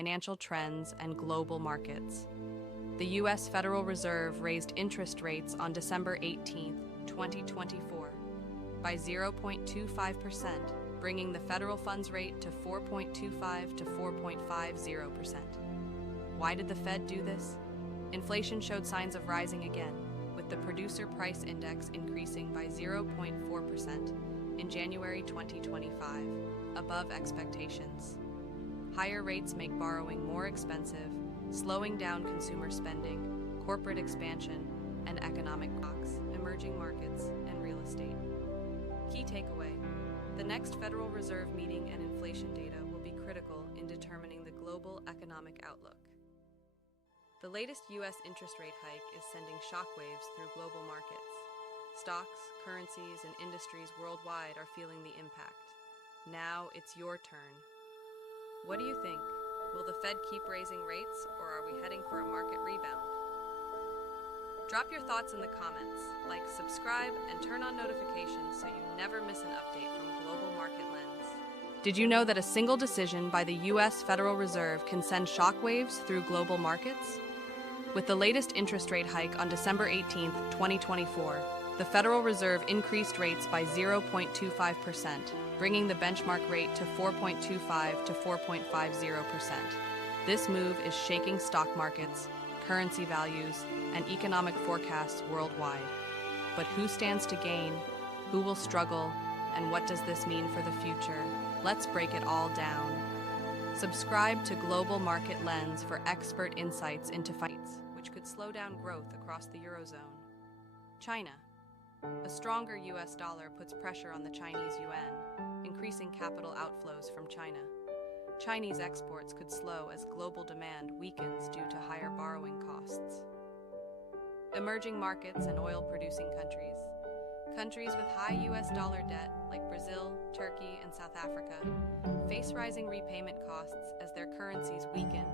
Financial trends and global markets. The U.S. Federal Reserve raised interest rates on December 18, 2024, by 0.25%, bringing the federal funds rate to 4.25 to 4.50%. Why did the Fed do this? Inflation showed signs of rising again, with the Producer Price Index increasing by 0.4% in January 2025, above expectations. Higher rates make borrowing more expensive, slowing down consumer spending, corporate expansion, and economic shocks, emerging markets, and real estate. Key takeaway: the next Federal Reserve meeting and inflation data will be critical in determining the global economic outlook. The latest U.S. interest rate hike is sending shockwaves through global markets. Stocks, currencies, and industries worldwide are feeling the impact. Now it's your turn. What do you think? Will the Fed keep raising rates, or are we heading for a market rebound? Drop your thoughts in the comments, like, subscribe, and turn on notifications so you never miss an update from Global Market Lens. Did you know that a single decision by the U.S. Federal Reserve can send shockwaves through global markets? With the latest interest rate hike on December 18, 2024, the Federal Reserve increased rates by 0.25%, bringing the benchmark rate to 4.25 to 4.50%. This move is shaking stock markets, currency values, and economic forecasts worldwide. But who stands to gain? Who will struggle? And what does this mean for the future? Let's break it all down. Subscribe to Global Market Lens for expert insights into fights, which could slow down growth across the Eurozone. China. A stronger U.S. dollar puts pressure on the Chinese yuan, increasing capital outflows from China. Chinese exports could slow as global demand weakens due to higher borrowing costs. Emerging markets and oil-producing countries. Countries with high U.S. dollar debt, like Brazil, Turkey, and South Africa, face rising repayment costs as their currencies weaken.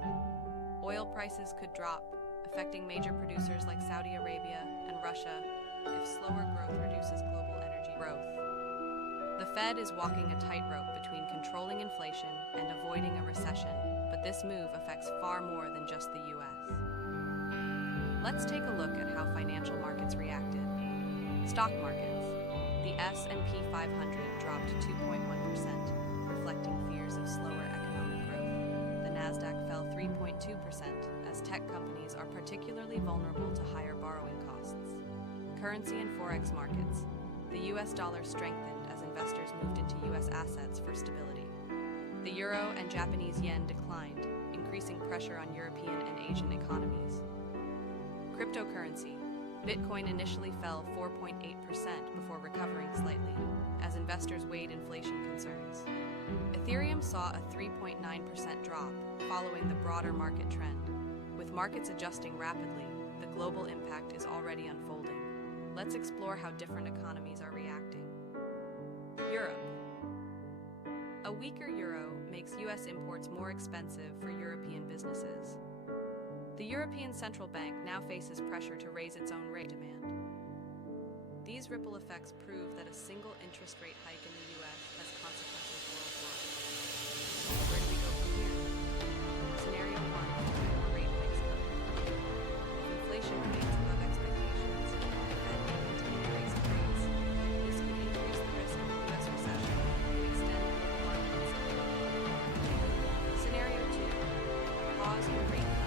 Oil prices could drop, affecting major producers like Saudi Arabia and Russia if slower growth reduces global energy growth. The Fed is walking a tightrope between controlling inflation and avoiding a recession, but this move affects far more than just the U.S. Let's take a look at how financial markets reacted. Stock markets. The S&P 500 dropped 2.1%, reflecting fears of slower economic growth. The Nasdaq fell 3.2%, as tech companies are particularly vulnerable to higher borrowing costs. Currency and Forex markets. The U.S. dollar strengthened as investors moved into U.S. assets for stability. The euro and Japanese yen declined, increasing pressure on European and Asian economies. Cryptocurrency. Bitcoin initially fell 4.8% before recovering slightly, as investors weighed inflation concerns. Ethereum saw a 3.9% drop, following the broader market trend. With markets adjusting rapidly, the global impact is already unfolding. Let's explore how different economies are reacting. Europe. A weaker euro makes U.S. imports more expensive for European businesses. The European Central Bank now faces pressure to raise its own rate demand. These ripple effects prove that a single interest rate hike in the U.S. has consequences worldwide. Where do we go from here? Scenario 1, more rate hikes coming. If inflation remains above expectations, the Fed may continue raising rates. This could increase the risk of a U.S. recession and extend global markets. Scenario 2, pause or rate cuts.